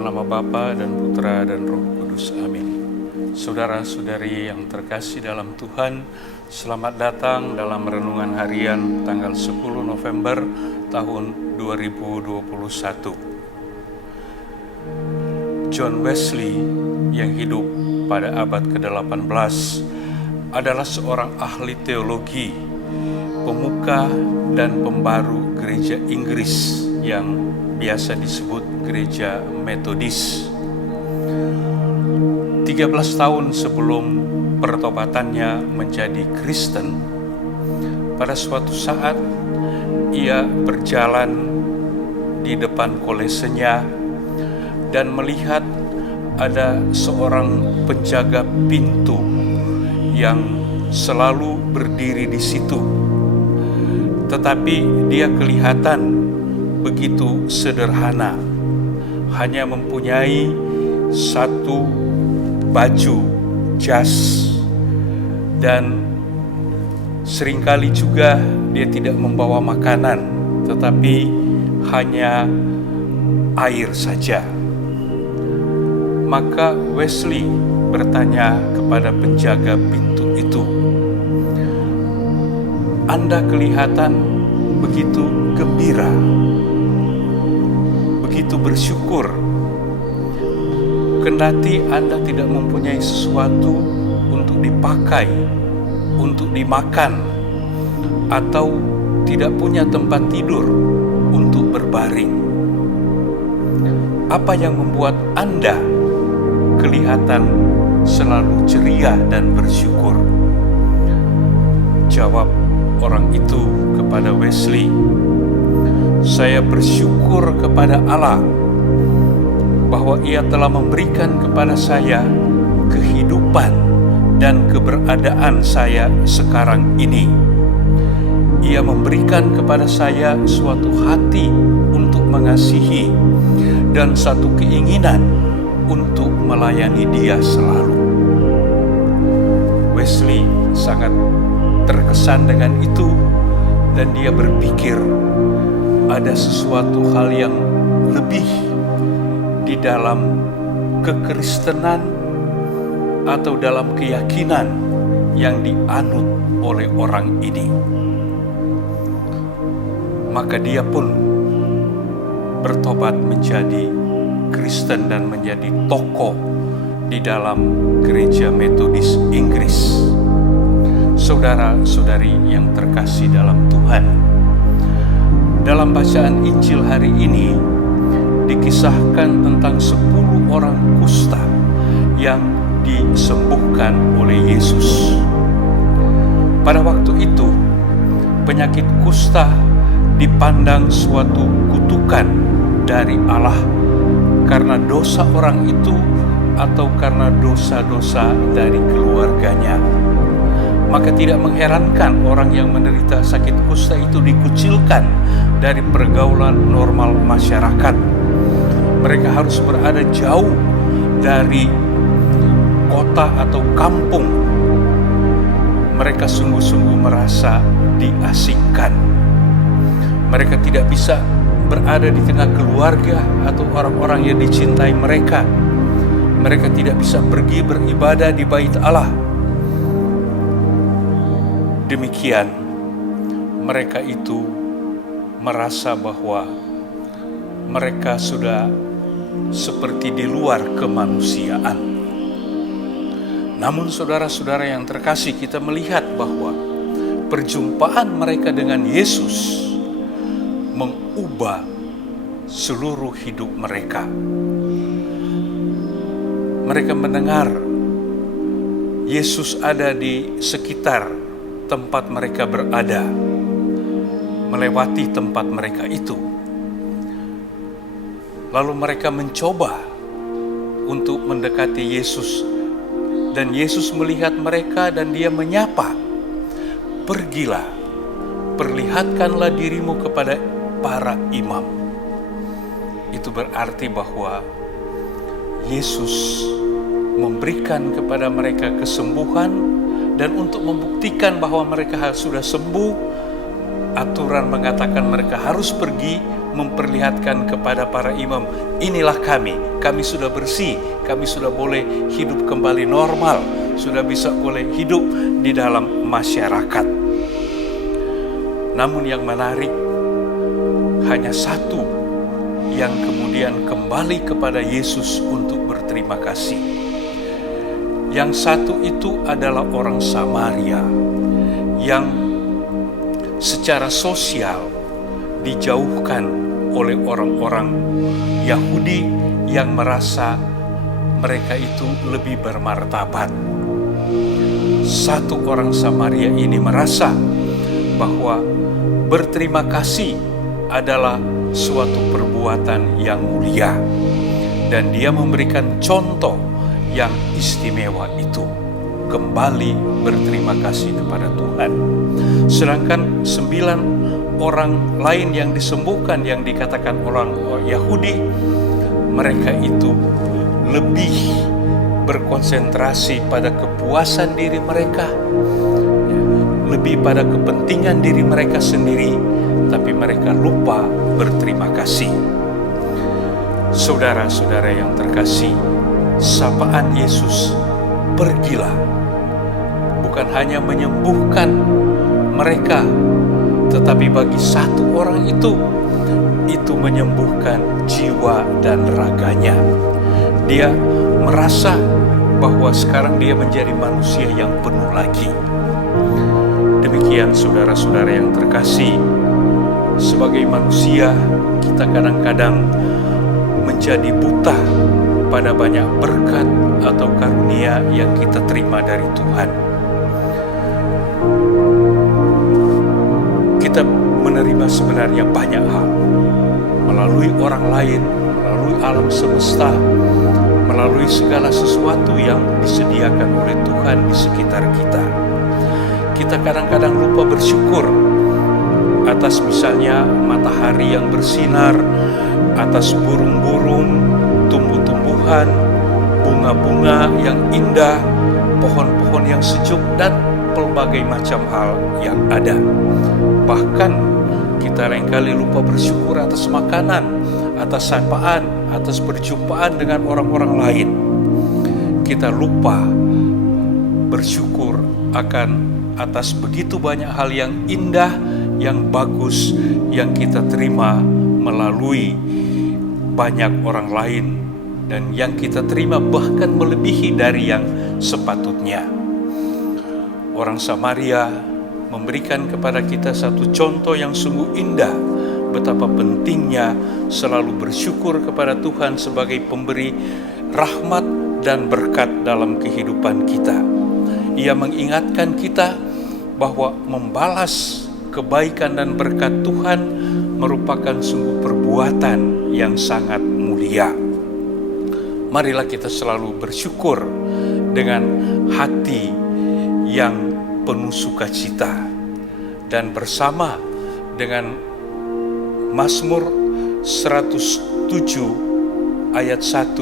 Dalam nama Bapa dan Putra dan Roh Kudus. Amin. Saudara-saudari yang terkasih dalam Tuhan, selamat datang dalam renungan harian tanggal 10 November tahun 2021. John Wesley yang hidup pada abad ke-18 adalah seorang ahli teologi, pemuka dan pembaru gereja Inggris yang biasa disebut gereja Metodis. 13 tahun sebelum pertobatannya menjadi Kristen, pada suatu saat ia berjalan di depan kolesenya dan melihat ada seorang penjaga pintu yang selalu berdiri di situ. Tetapi dia kelihatan begitu sederhana, hanya mempunyai satu baju jas, dan seringkali juga dia tidak membawa makanan, tetapi hanya air saja. Maka Wesley bertanya kepada penjaga pintu itu, "Anda kelihatan begitu gembira, begitu bersyukur, kendati Anda tidak mempunyai sesuatu untuk dipakai, untuk dimakan, atau tidak punya tempat tidur untuk berbaring. Apa yang membuat Anda kelihatan selalu ceria dan bersyukur?" Jawab orang itu kepada Wesley, "Saya bersyukur kepada Allah bahwa Ia telah memberikan kepada saya kehidupan dan keberadaan saya sekarang ini. Ia memberikan kepada saya suatu hati untuk mengasihi dan satu keinginan untuk melayani Dia selalu." Wesley sangat terkesan dengan itu, dan dia berpikir ada sesuatu hal yang lebih di dalam kekristenan atau dalam keyakinan yang dianut oleh orang ini. Maka dia pun bertobat menjadi Kristen dan menjadi tokoh di dalam gereja Metodis Inggris. Saudara-saudari yang terkasih dalam Tuhan, dalam bacaan Injil hari ini dikisahkan tentang 10 orang kusta yang disembuhkan oleh Yesus. Pada waktu itu, penyakit kusta dipandang suatu kutukan dari Allah karena dosa orang itu atau karena dosa-dosa dari keluarganya. Maka tidak mengherankan orang yang menderita sakit kusta itu dikucilkan dari pergaulan normal masyarakat. Mereka harus berada jauh dari kota atau kampung. Mereka sungguh-sungguh merasa diasingkan. Mereka tidak bisa berada di tengah keluarga atau orang-orang yang dicintai mereka. Mereka tidak bisa pergi beribadah di bait Allah. Demikian, mereka itu merasa bahwa mereka sudah seperti di luar kemanusiaan. Namun saudara-saudara yang terkasih, kita melihat bahwa perjumpaan mereka dengan Yesus mengubah seluruh hidup mereka. Mereka mendengar Yesus ada di sekitar tempat mereka berada, melewati tempat mereka itu. Lalu mereka mencoba untuk mendekati Yesus, dan Yesus melihat mereka dan Dia menyapa, "Pergilah, perlihatkanlah dirimu kepada para imam." Itu berarti bahwa Yesus memberikan kepada mereka kesembuhan. Dan untuk membuktikan bahwa mereka sudah sembuh, aturan mengatakan mereka harus pergi memperlihatkan kepada para imam, inilah kami sudah bersih, kami sudah boleh hidup kembali normal, sudah bisa boleh hidup di dalam masyarakat. Namun yang menarik, hanya satu yang kemudian kembali kepada Yesus untuk berterima kasih. Yang satu itu adalah orang Samaria yang secara sosial dijauhkan oleh orang-orang Yahudi yang merasa mereka itu lebih bermartabat. Satu orang Samaria ini merasa bahwa berterima kasih adalah suatu perbuatan yang mulia, dan dia memberikan contoh yang istimewa itu, kembali berterima kasih kepada Tuhan. Sedangkan 9 orang lain yang disembuhkan, yang dikatakan orang Yahudi, mereka itu lebih berkonsentrasi pada kepuasan diri mereka, lebih pada kepentingan diri mereka sendiri, tapi mereka lupa berterima kasih. Saudara-saudara yang terkasih, sapaan Yesus, pergilah, bukan hanya menyembuhkan mereka, tetapi bagi satu orang itu menyembuhkan jiwa dan raganya. Dia merasa bahwa sekarang dia menjadi manusia yang penuh lagi. Demikian saudara-saudara yang terkasih, sebagai manusia kita kadang-kadang menjadi buta pada banyak berkat atau karunia yang kita terima dari Tuhan. Kita menerima sebenarnya banyak hal melalui orang lain, melalui alam semesta, melalui segala sesuatu yang disediakan oleh Tuhan di sekitar kita. Kita kadang-kadang lupa bersyukur atas misalnya matahari yang bersinar, atas burung-burung, tumbuh-tumbuhan, bunga-bunga yang indah, pohon-pohon yang sejuk, dan pelbagai macam hal yang ada. Bahkan kita lain-kali lupa bersyukur atas makanan, atas sapaan, atas perjumpaan dengan orang-orang lain. Kita lupa bersyukur atas begitu banyak hal yang indah, yang bagus, yang kita terima melalui banyak orang lain, dan yang kita terima bahkan melebihi dari yang sepatutnya. Orang Samaria memberikan kepada kita satu contoh yang sungguh indah, betapa pentingnya selalu bersyukur kepada Tuhan sebagai pemberi rahmat dan berkat dalam kehidupan kita. Ia mengingatkan kita bahwa membalas kebaikan dan berkat Tuhan merupakan sungguh perbuatan yang sangat mulia. Marilah kita selalu bersyukur dengan hati yang penuh sukacita, dan bersama dengan Mazmur 107 ayat 1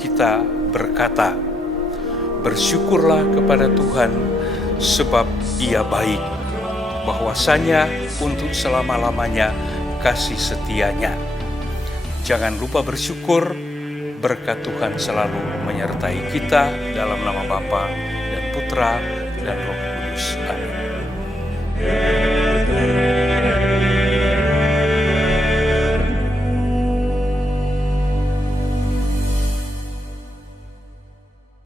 kita berkata, bersyukurlah kepada Tuhan sebab Ia baik, bahwasanya untuk selama-lamanya kasih setianya. Jangan lupa bersyukur, berkat Tuhan selalu menyertai kita, dalam nama Bapa dan Putra dan Roh Kudus.